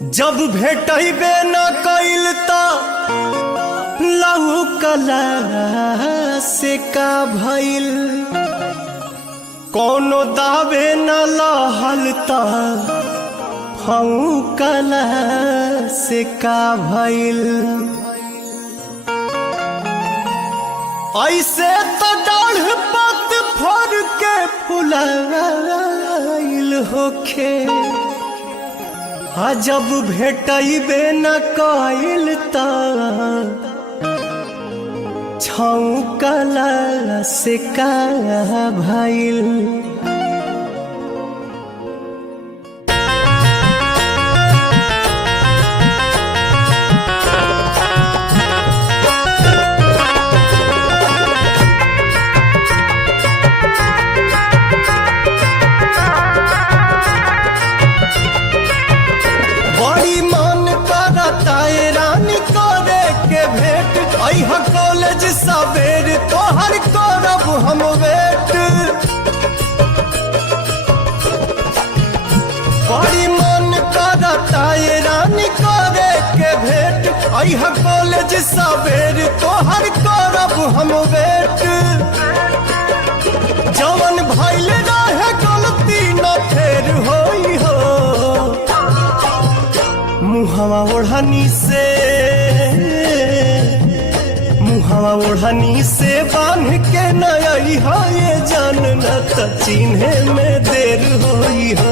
जब भेटबे न कइल त लहुकला से का भइल, कोनो दावे न लहल त फौकला से का भइल। ऐसे तो डाढ़ पत फर के फुलाइल होखे, जब भेटबे न कइल त छौकला से का भइल। कॉलेज सवेर तोहर करब हम वेट, बड़ी मन करता ये रानी करे के भेंट। अह कॉलेज सवेर तोहर करब हम वेट, जवन भइल रहे गलती न फेर होई हो। मुहवा ओढ़नी से बांध के नई हो ये जान न त चिन्हे में देर होई हो।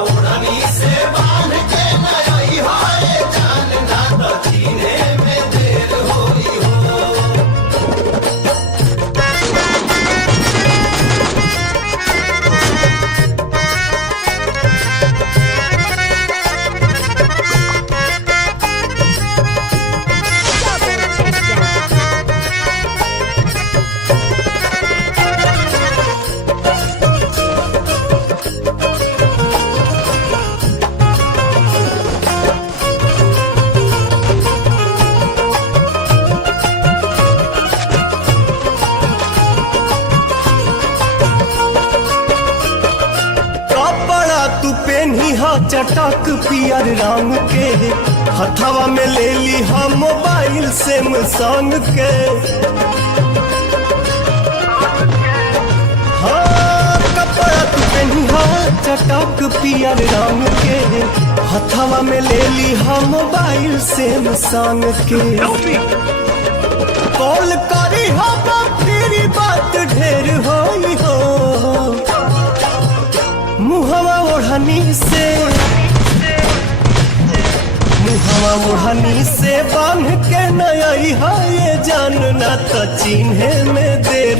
ओढ़नी से बांध के नई हो ये जान न त चिन्हे में देर होई हो। चटक पियर रंग के हथवा में ले ली हम मोबाइल सैमसंग के। हाँ कपड़ा तू पहनी चटक पियर रंग के हथवा में ले ली हम मोबाइल सैमसंग के। कॉल करी हम तेरी बात ढेर होई हो। मुहवा ओढ़नी से बांध के नई है ये जान न त चिन्हे में देर